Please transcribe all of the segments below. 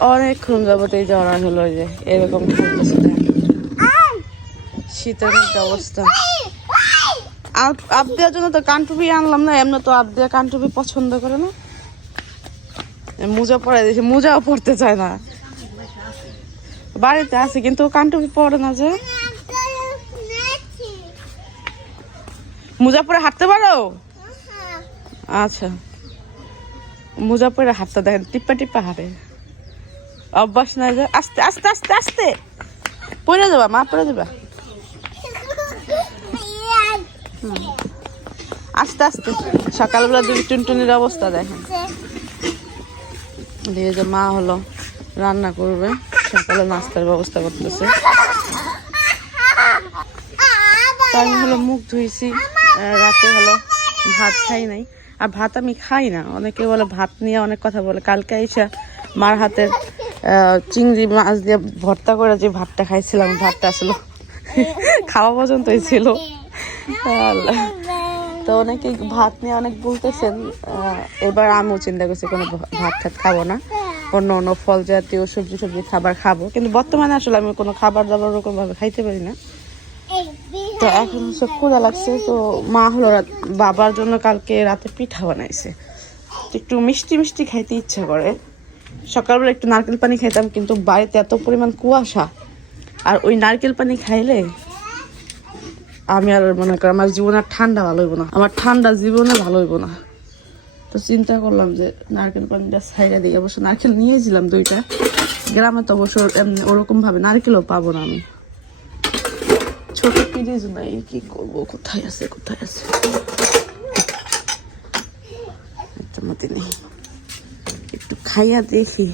অনেকক্ষণ যাবত জ্বর হলো যে এরকম শীতের অবস্থা। আপ- আবদিয়ার জন্য তো কানটুপি আনলাম না, এমনি তো আবদিয়া কানটুপি পছন্দ করে না। মোজা পরে দিয়েছে মোজাও পরতে চায় না। বাড়িতে আছে, কিন্তু কানটুপি পরে না যে। পরে হাঁটতে পারো? আচ্ছা। মোজা পরে হাঁটতে দেখেন, টিপ্পা টিপ্পা হাঁটে। অভ্যাস নাই যে আস্তে আস্তে আস্তে আস্তে। পড়ে যাবা মা পড়ে যাবা। আস্তে আস্তে। সকালবেলা দুই টুনটুনির অবস্থা দেখেন। দিয়ে যে মা হলো রান্না করবে। সকালে নাস্তার ব্যবস্থা করতেছে। তাই আমি হলো মুখ ধুইছি রাতে হলো ভাত খাই নাই। আর ভাত আমি খাই না অনেকে বলে ভাত নিয়ে অনেক কথা বলে। কালকে এসে মার হাতের চিংড়ি মাছ দিয়ে ভর্তা করে যে ভাতটা খাইছিলাম, ভাতটা আসলে খাওয়া পর্যন্তই ছিল। তো অনেকে ভাত নিয়ে অনেক বলতেছেন এবার আমিও চিন্তা করছি কোনো ভাত টাত খাব না। অন্য অন্য ফল জাতীয় সবজি সবজি খাবার খাব। কিন্তু বর্তমানে আসলে আমি কোনো খাবার দাবার ওরকম ভাবে খাইতে পারি না। তো এখন সব ক্ষুদা লাগছে, তো মা হলো বাবার জন্য কালকে রাতে পিঠা বানাইছে। একটু মিষ্টি মিষ্টি খাইতে ইচ্ছা করে। সকালবেলা একটু নারকেল পানি খাইতাম, কিন্তু বাড়িতে এত পরিমাণ কুয়াশা। আর ওই নারকেল পানি খাইলে আমি আর মনে করি আমার জীবনে আর ঠান্ডা ভালো হইব না। আমার ঠান্ডা জীবনে ভালো হইব না। তো চিন্তা করলাম যে নারকেল পানিটা সাইডে দিই অবশ্য নারকেল নিয়েছিলাম দুইটা। গ্রামে তো অবশ্য এমনি ওরকম ভাবে নারকেলও পাবো না আমি। ছোট পিরিজ নাই, কি করব? কোথায় আছে কোথায় আছে? নেই। একটু খাইয়া দেখি।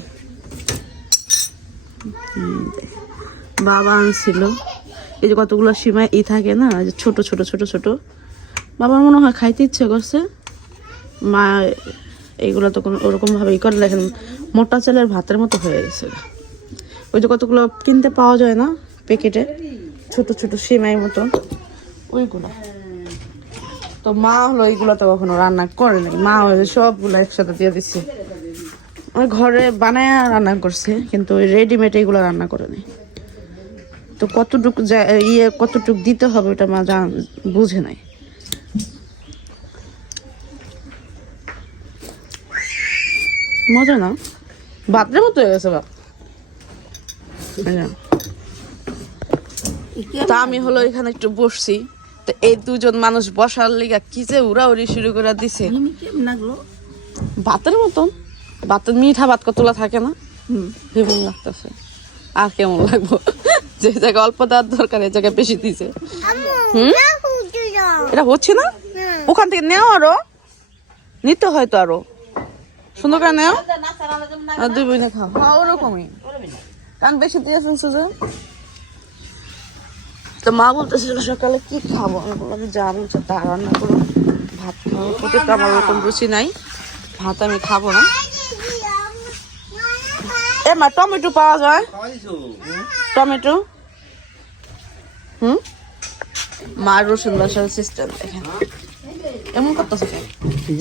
বাবা আনছিল। এই যে কতগুলো সীমায় ই থাকে না যে ছোট ছোট ছোট ছোট। বাবার মনে হয় খাইতে ইচ্ছে করছে। মা এইগুলো তো কোনো ওরকমভাবে ই করে। দেখেন, মোটা চালের ভাতের মতো হয়ে গেছে। ওই যে কতগুলো কিনতে পাওয়া যায় না প্যাকেটে, ছোট ছোট সেমাই মতো। ওইগুলো। তো মা হলো এইগুলো তো কখনো রান্না করে নাই। মা হলো সবগুলো একসাথে দিয়ে দিচ্ছে। ওই ঘরে বানায় রান্না করছে কিন্তু রেডিমেড এইগুলো রান্না করে নেই তো কতটুকু ইয়ে কতটুকু দিতে হবে ওটা মা জান বুঝে নাই। মজা না? বাতরের মতো হয়ে গেছে বা তা আমি হলো এখানে একটু বসছি। তো এই দুজন মানুষ বসার লিগা কি যে উড়াউড়ি শুরু করে দিছে। ভাতের মতন। ভাতের মিঠা ভাত কতলা থাকে না? কেমন লাগতেছে। আর কেমন লাগবো? যে জায়গায় অল্প দেওয়ার দরকার এই জায়গায় বেশি দিছে। হুম? এটা হচ্ছে না? ওখান থেকে নেও আরও। নিতে হয়তো আরও। সুন্দর করে নেও। আর দুই বইনে খাও। হ্যাঁ ওরকমই। কারণ বেশি দিয়েছেন সুজা তো মা বলতেছিল সকালে কি খাব? আমি বললাম যে যা আমি তা রান্না করো। ভাত খাব। প্রতি তো আমার ওরকম রুচি নাই। ভাত আমি খাব না। এ মা টমেটো পাওয়া যায়? টমেটো? হুম? মা রসুন বাসার সিস্টেম দেখেন এমন করতেছে কেন?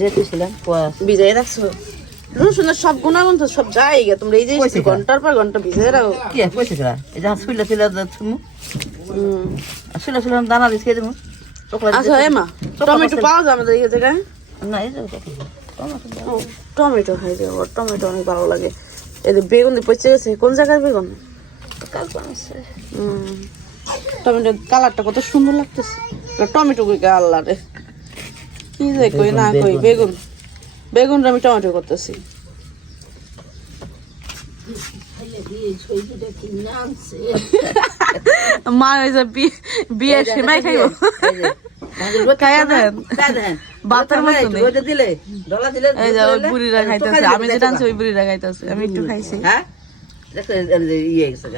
যেতেছিলাম ভিজাই রাখছো? রসুনের সব গুণাগুণ তো সব যায় গে তোমরা এই যে ঘণ্টার পর ঘণ্টা ভিজাই রাখো। কি কইছে গা? এই যা শুইলা শুইলা হুম। শুইলা শুইলা দানা কে দেবো আচ্ছা এমা টমেটো পাওয়া যায় আমাদের এই জায়গায়? না এই যাও টমেটো খাই দেবো টমেটো অনেক ভালো লাগে। এই যে বেগুন দিয়ে পচে গেছে কোন জায়গার বেগুন? কাজ হুম। টমেটো কালারটা কত সুন্দর লাগতেছে। টমেটো কই আল্লাহ রে কি যে কই না কই বেগুন। বেগুন। আমি টমেটো করতেছি। মা বিয়ে সেমাই খাইব। খাইয়া দেন। বাতের মতো নেই। দিলে ডলা দিলে এই যে ওই বুড়িরা খাইতেছে আমি যেটা আনছি ওই বুড়িরা খাইতেছে আমি একটু খাইছি। হ্যাঁ? দেখো ইয়ে গেছে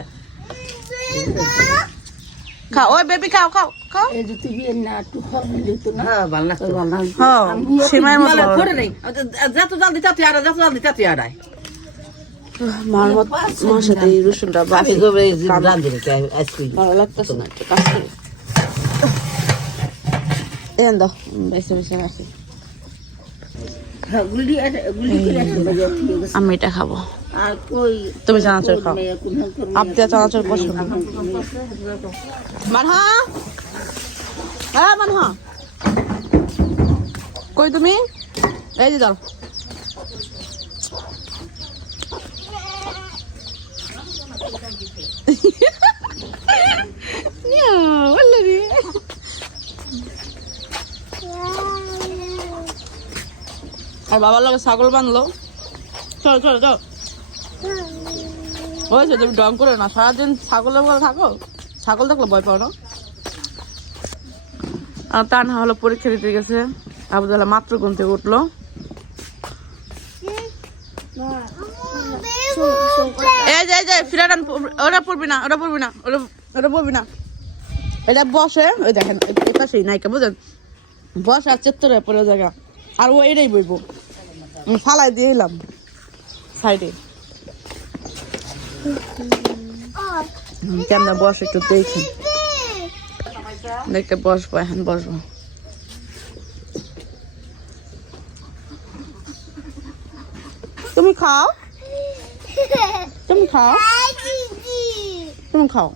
খাও ওই বেবি খাও খাও খাও। হ্যাঁ ভালো লাগতো হ্যাঁ সেমাই মতো করে নেই। যত জলদি চাতি আড়া যত জলদি চাতি আড়াই মার মত মার রসুনটা আমি বাকি গবে নাকি আইসক্রিম। ভালো লাগতেছে না কাজ এন দাও বেশি বেশি রাখি আমি এটা খাব তুমি চানাচুর খাও আপনি চানাচুর পছন্দ মানহা হ্যাঁ মানহা কই তুমি এই যে যাও আর বাবার লগে ছাগল বানলো চল চল চল। হয়েছে তুমি ডং করে না সারাদিন ছাগলের বলে থাকো ছাগল দেখলে ভয় পাও না। আর তা না হলো পরীক্ষা দিতে গেছে আবুদাল্লাহ মাত্র ঘুম থেকে উঠল। এই যে এই যে ফিরাটান ওরা পড়বি না ওরা পড়বি না ওরা ওরা পড়বি না। এটা বসে ওই দেখেন এটা সেই নায়িকা বুঝেন বস আর চেত্তরে পরে জায়গা। আর ও এটাই বইবো। ফালাই দিয়ে এলাম। সাইডে। কেমন বস একটু দেখি। দেখে বসবো, এখন বসবো। তুমি খাও? তুমি খাও? তুমি খাও।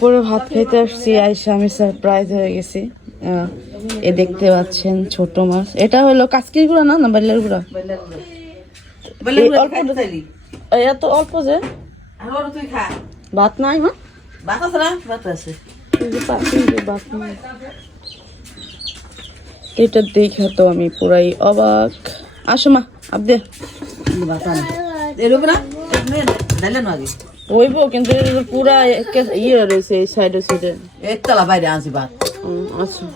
পুরো ভাত খেতে আসছি আইসা আমি সারপ্রাইজ হয়ে গেছি। এ দেখতে পাচ্ছেন ছোট মাছ। এটা হলো কাসকির গুঁড়া না না বাল্লার গুঁড়া? এত অল্প যে। ভাত নাই মা? ভাত আছে না? ভাত আছে। এই যে পা- এই যে ভাত নাই। এটা দেখে তো আমি পুরাই অবাক। আসো মা আবদে ভাত আনে। এরকম না না হইব কিন্তু পুরা একে- ইয়ে রয়েছে এই সাইডে সাইডে একতলা বাইরে আনছি ভাত। আচ্ছা।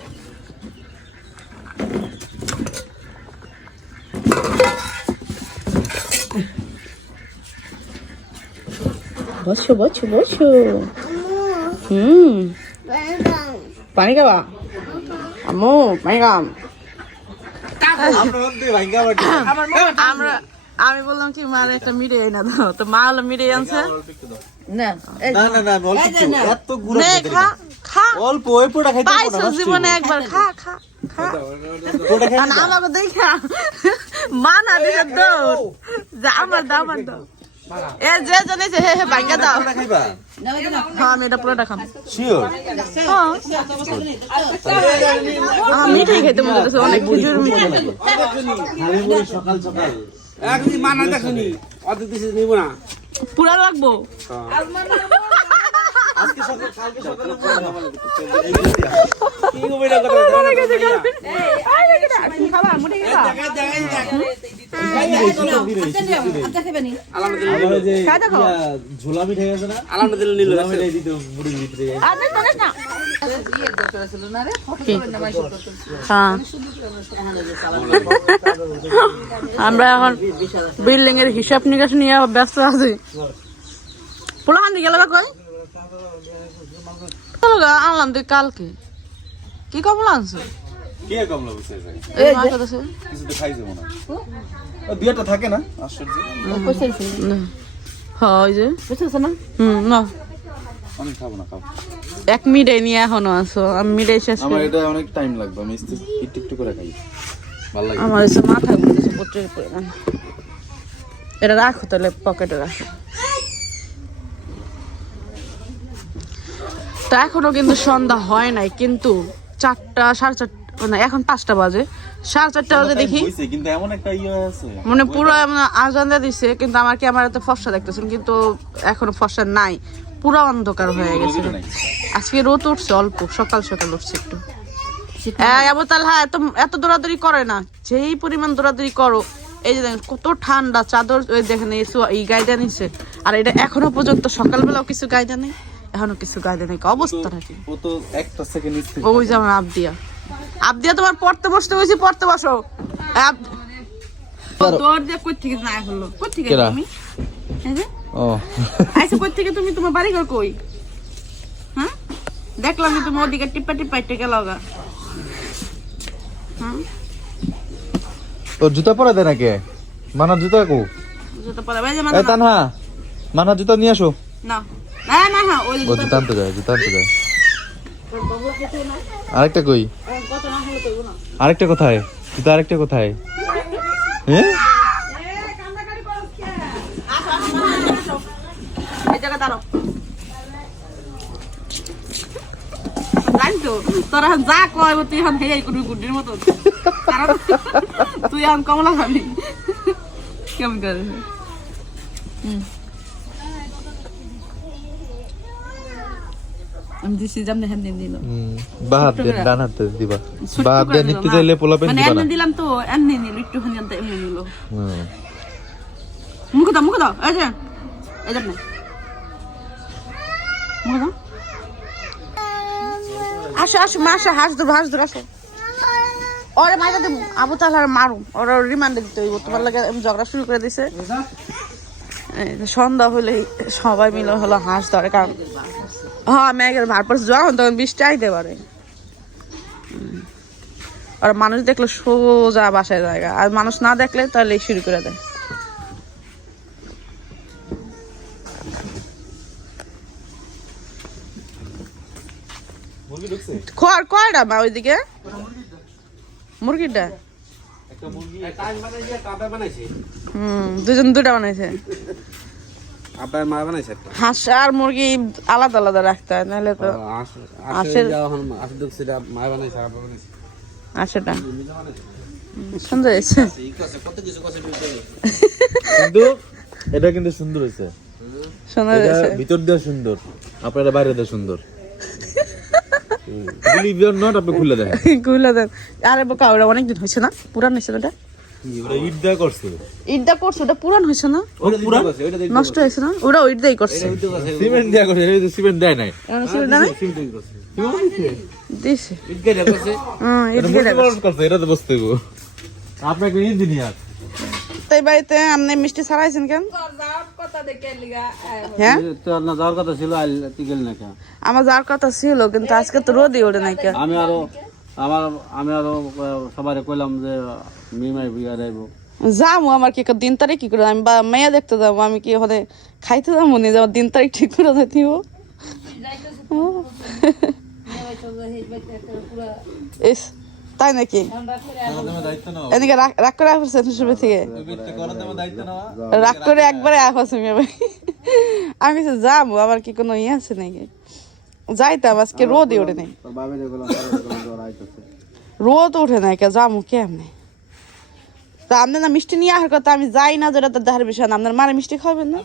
বসো বসো বসো। হুম। পানি খাবা? আম্মু পানি খাম। আমরা আমি বললাম কি মার একটা মিড়ে এনে দাও। তো মা হলো মিড়ে আনছে। না না না না অল্প একটু, এত গুঁড়ো খা খা। অল্প ওই পোড়া খাইতে পারো জীবনে একবার খা খা খা। পোড়া আমাকে দেখা মা না দিলে দৌড়। যা আমার দাও আমার দাও। এ যে জানিছে হে হে ভাঙ্গা দাও। হ্যাঁ আমি এটা পুরোটা খাম হ্যাঁ। আমার মিঠাই খেতে মনে হচ্ছে অনেক খেজুর মিঠাই সকাল সকাল। মানা দেখুনি অত কিছু নিব না। পুরা রাখব আজকে সকাল কালকে সকালে। কি হবে কথা মুঠে আমার ঝোলা মিঠাই আছে না? আলহামদুলিল্লাহ নিল ঝোলা মিঠাই দিত মুড়ির ভিতরে আর দেখ না, দেখ না। কি? হ্যাঁ। আমরা এখন বিল্ডিং এর হিসাব নিকাশ নিয়ে ব্যস্ত আছি। পোলাহান্দি গেল কই? চলো আনলাম তুই কালকে। কি কমলা আনছো? কে কমলা বসে আছে এই মাছ আছে কিছু তো খাইছে মনে হয় থাকে না? আশ্চর্য। না। হ্যাঁ ওই যে। বুঝতেছ না? হুম না। আমি খাব না খাব। এক মিনিটে নিয়ে এখনও আছো আমি মিনিটে শেষ আমার করি। এটা অনেক টাইম লাগবে। আমি একটু একটু করে খাই। ভালো লাগে। আমার এসে মাথা ঘুরতেছে এটা রাখো তাহলে পকেটে রাখো। তো এখনও কিন্তু সন্ধ্যা হয় নাই কিন্তু চারটা সাড়ে চারটা না এখন পাঁচটা বাজে। সাড়ে চারটা বাজে দেখি। হইছে কিন্তু এমন একটা ইয়ে আছে। মানে পুরো আজান দিয়ে দিছে কিন্তু আমার ক্যামেরাতে ফর্সা দেখতেছেন কিন্তু এখনও ফর্সা নাই। পুরো অন্ধকার হয়ে গেছে। আজকে রোদ উঠছে অল্প সকাল সকাল উঠছে একটু। এত এত দৌড়াদৌড়ি করে না যেই পরিমাণ দৌড়াদৌড়ি করো এই যে দেখেন কত ঠান্ডা চাদর ওই দেখেন এই সু- এই গাইডা নিচ্ছে আর এটা এখনও পর্যন্ত সকালবেলাও কিছু গাইডা নেই। এখনও কিছু গাইডা নেই কি অবস্থা নাকি? ও তো একটা সেকেন্ড স্পিড ওই যে আমার আবদিয়া। আবদিয়া তোমার পড়তে বসতে হয়েছি পড়তে বসো। আব- ও দিয়ে কই থেকে না হলো? কই থেকে তুমি? এই যে? ও। আইসা কই থেকে তুমি? তোমার বাড়ি ঘর কই? হ্যাঁ? দেখলাম যে তুমি ওদিকে টিপা টিপা ইটে গেল গা। হ্যাঁ? ও জুতা পরে দে নাকি? মানা জুতা কো? জুতো পরে ভাই যে এ মানে তানহা মানা জুতা নিয়ে আসো। না। ও জুতা আনতে যায় জুতা আনতে যায় আরেকটা কই? আরেকটা কোথায়? জুতা আরেকটা কোথায়? হ্যাঁ তো তোরা যা কয় তুই এখন হেয়াই করবি গুড্ডির মতো তুই এখন কমলা খাবি কেমন করে? হুম। আমি দিছি দিন দিল ডান হাতে দিবা। চাইলে মানে দিবা না। দিলাম তো এমনি নিল একটুখানি আনতে এমনি নিল। হুম। দাও মুখে দাও এই যে এই যে। আপনি মুখে দাও। আসো আসো মা আসো হাঁস ধরো হাঁস ধরো আসো। ওরে মাইরা দেবো আবু তাহলে আর মারু। ওরা রিমান্ডে দিতে হইব তোমার লাগে ঝগড়া শুরু করে দিছে। সন্ধ্যা হলে সবাই মিলে হলো হাঁস ধরে কারণ হ্যাঁ যখন তখন বৃষ্টি আইতে পারে। আর মানুষ দেখলে সোজা বাসায় জায়গা আর মানুষ না দেখলে তাহলে শুরু করে দেয়। খোয়ার কয়টা মা ওইদিকে? মুরগিটা? বানাইছে। হুম দুজন দুটা বানাইছে। মা বানাইছে হাঁস আর মুরগি আলাদা আলাদা রাখতে হয় নাহলে তো মা বানাইছে আব্বা বানাইছে। আছেটা সুন্দর হয়েছে। কত কিছু কথা কিন্তু এটা কিন্তু সুন্দর হয়েছে। সুন্দর হয়েছে। ভিতর দিয়ে সুন্দর আপনারা বাইরে দিয়ে সুন্দর। বিলিভ ইউ নট আপনি খুলে দেখেন। দেন। আরে বোকা ওটা অনেকদিন হয়েছে না? পুরান হয়েছে না ওটা ওটা ইট দেয়া করছে ওটা পুরান হয়েছে না? ওটা পুরা আছে ওটা দেখতে নষ্ট হয়েছে না? ওটা করছে। সিমেন্ট দেয়া করছে এটা সিমেন্ট দেয় নাই। এখন সিলটা দিছে ইটকে দেখছে ইট এটা দিয়ে বুঝতে পারছ করছে এটা তো বুঝতে গো আপনি একটা ইঞ্জিনিয়ার। তো বাড়িতে আপনি মিষ্টি ছাড়াইছেন কেন? হ্যাঁ? যাওয়ার কথা ছিল আইল তুই গেলি না কেন? আমার যাওয়ার কথা ছিল কিন্তু আজকে তো রোদই ওঠে নাই কেন? আমি আরও আমার, আমি আরও সবাই কইলাম যে মিমাই বিয়া যাইব যাব আমার কি দিন তারিখ কি করে, আমি বা মেয়া দেখতে যাব, আমি কি ওখানে খাইতে যাব নি যাব দিন তারিখ ঠিক করে যাইতে ইস, তাই নাকি? এদিকে রাগ করে আসছেন শুরু থেকে। রাগ করে একবারে আসছি আমি যাব আমার কি কোনো ইয়ে আছে নাকি? যাইতাম আজকে রোদই ওঠে নাই। তোর রোদ ওঠে নাই কে যাব কেমনে? তা আপনি না মিষ্টি নিয়ে আসার কথা আমি যাই না যেটা তো দেখার বিষয় না। আপনার মারে মিষ্টি খাবেন না?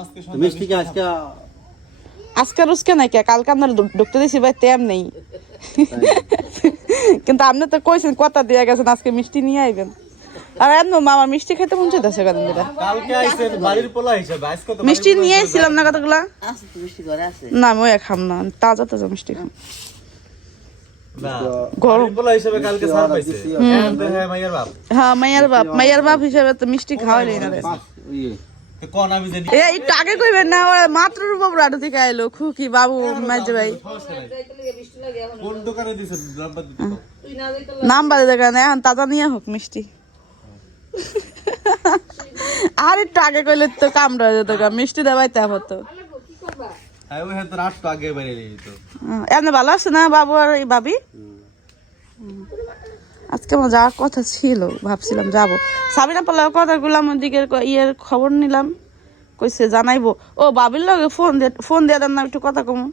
আজকে মিষ্টি কি আজকে আজকে রুসকে নাই কে? কালকে আপনার ঢুকতে দিছি ভাই তেম নেই। কিন্তু আপনি তো কইছেন কথা দিয়ে গেছেন আজকে মিষ্টি নিয়ে আইবেন। আর এমন মামার মিষ্টি খেতে মন চাইতেছে কদিন ধরে কালকে আইছেন বাড়ির পোলা হিসেবে আজকে তো মিষ্টি নিয়ে এসেছিলাম না কতগুলা? না আমি ওই খাম না আমি তাজা তাজা মিষ্টি খাম। না গরম। বাড়ির পোলা হিসেবে কালকে সার পাইছে। হ্যাঁ হ্যাঁ মাইয়ার বাপ। হ্যাঁ মাইয়ার বাপ মাইয়ার বাপ হিসেবে তো মিষ্টি খাওয়াই না রে। ইয়ে। কোন আমি জানি এ একটু আগে কইবেন না ওরা মাত্র বাবু রাডু থেকে আইলো খুকি বাবু মাঝে ভাই। কোন দোকানে নাম্বার দিতে দেখেন এখন তাজা নিয়ে হোক মিষ্টি। আর একটু আগে কইলে তো কামড়া যেত গা মিষ্টি হতো। হয়তো তো আগে এমনি ভালো আছে না বাবু আর এই বাবি আজকে আমার যাওয়ার কথা ছিল ভাবছিলাম যাব। সাবিনা পাল্লার কথা গুলাম ওদিকে ইয়ের খবর নিলাম কইছে জানাইবো। ও বাবির লগে ফোন দিয়ে ফোন দিয়ে দেন না একটু কথা কমু।